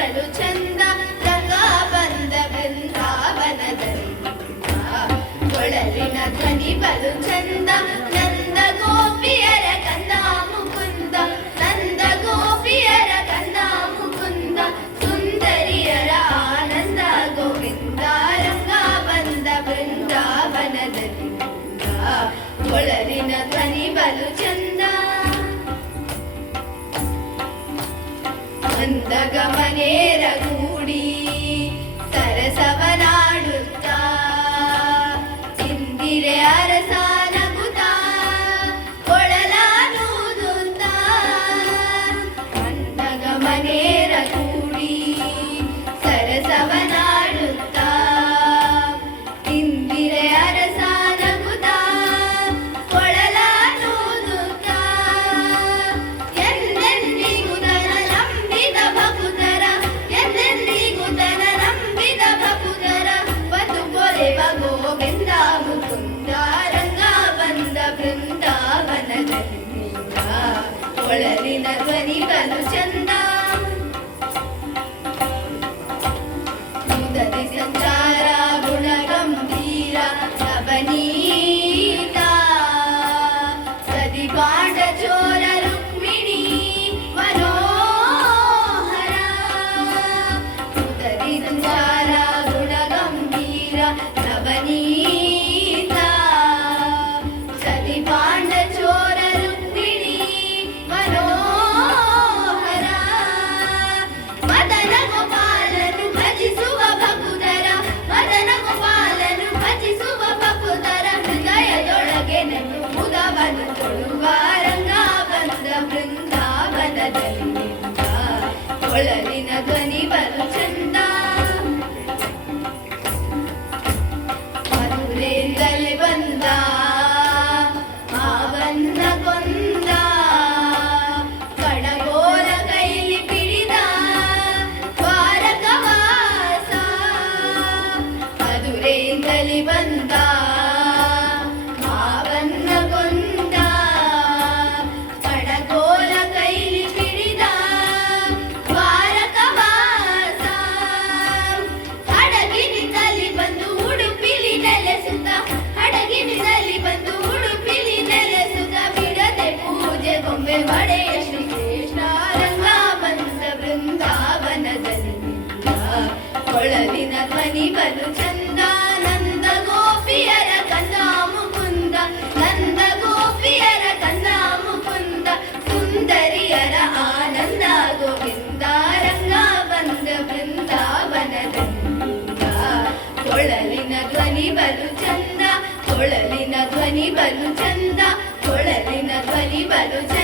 ಬಲು ಚಂದ ರಂಗ ಬಂದ ಬೃಂದಾವನದಲ್ಲಿ ಕೊಳಲಿನ ಧ್ವನಿ ಬಲು ಚಂದ ನಂದ ಗೋಪಿಯರ ಕಂದ ಮುಕುಂದ ನಂದ ಗೋಪಿಯರ ಕಂದ ಮುಕುಂದ ಸುಂದರಿಯರ ಆನಂದ ಗೋವಿಂದ ರಂಗ ಬಂದ ಬೃಂದಾವನದಲ್ಲಿ ಕೊಳಲಿನ ಧ್ವನಿ ಬಲು ಚಂದ ಮಂದಗಮನೇರ ಗೂಡಿ ಸರಸವನಾಡುತ್ತಾ ಇಂದಿರೆ ಅರಸ ನಗುತ್ತಾ ಕೊಳಲಾನುದುತ್ತಾ ಮಂದಗಮನೇರ ಗೂಡಿ ಸರಸವನಾಡುತ್ತಾ ಇಂದಿರೆ ಅರಸ ನಗುತ್ತಾ ಕೊಳಲಾನುದುತ್ತಾ ಎಂದೆಂದಿಗೂ ತನ ನಂಬಿದ ಭಕ್ತರ ಎಂದೆಂದಿಗೂ ತನ ನಂಬಿದ ಭಕ್ತರ ಬದು ಕೊರೆವ ಗೋವಿಂದ ಮುಕುಂದ ರಂಗ ಬಂದ ಬೃಂದಾವನದಲ್ಲಿ ಕೊಳಲಿನ ಧ್ವನಿ ಬಲು ಚಂದ ಮುದದಿ ಸಂಚಾರ ಗುಣ ಗಂಭೀರ ನವನೀತ ಸದಿ ಕಾಂಡ ಚೋರ ರುಕ್ಮಿಣಿ ಮನೋಹರ ಮುದದಿ ಸಂಚಾರ ಗುಣ ಗಂಭೀರ ನವನೀತ ಸದಿ ಕಾಂಡ ಚೋರ ರುಕ್ಮಿಣಿ ಮನೋಹರ ಮದನ ಗೋಪಾಲನು ಭಜಿಸುವ ಭಕ್ತರ ಮದನ ಗೋಪಾಲನು ಭಜಿಸುವ ಭಕ್ತರ ಹೃದಯದೊಳಗೆ ನೆನು ಮುದವನು ಕೊಡುವ ರಂಗ ಬಂದ ಬೃಂದಾವನದಲ್ಲಿ ಕೊಳಲಿನ ಧ್ವನಿ ಬಲು ಚಂದ ಮಧುರೆಯಿಂದಲೇ ಬಂದ ಮಾವನ್ನ ಕೊಂದ ಕಡಗೋರ ಕೈಲಿ ಪಿಡಿದ ದ್ವಾರಕವಾಸ ಮಧುರೆಯಿಂದಲೇ ಬಂದ ಮಾವನ್ನ ಕೊಂದ ಕಡಗೋರ ಕೈಲಿ ಪಿಡಿದ ದ್ವಾರಕವಾಸ ಹಡಗಿನಿಂದಲಿ ಬಂದು ಉಡುಪಿಲಿ ನೆಲೆಸುತ್ತ ಹಡಗಿನಿಂದಲಿ ಬಂದು ಉಡುಪಿಲಿ ನೆಲೆಸುತ್ತ ಬಿಡದೆ ಪೂಜೆ ಗೊಂಬೆ ಒಡೆಯ ಶ್ರೀಕೃಷ್ಣ ರಂಗ ಬಂದ ಬೃಂದಾವನದಲ್ಲಿ ಕೊಳಲಿನ ಧ್ವನಿ ಬಲು ಚಂದ ನಂದ ಗೋಪಿಯರ ಕಂದ ಮುಕುಂದ ನಂದ ಗೋಪಿಯರ ಕಂದ ಮುಕುಂದ ಸುಂದರಿಯರ ಆನಂದ ಗೋವಿಂದ ರಂಗ ಬಂದ ಬೃಂದಾವನದಲ್ಲಿ ಕೊಳಲಿನ ಧ್ವನಿ ಬಲು ಚಂದ ಕೊಳಲಿನ ಧ್ವನಿ ಬಲು ಚಂದ ಕೊಳಲಿನ ಧ್ವನಿ ಬಲು ಚಂದ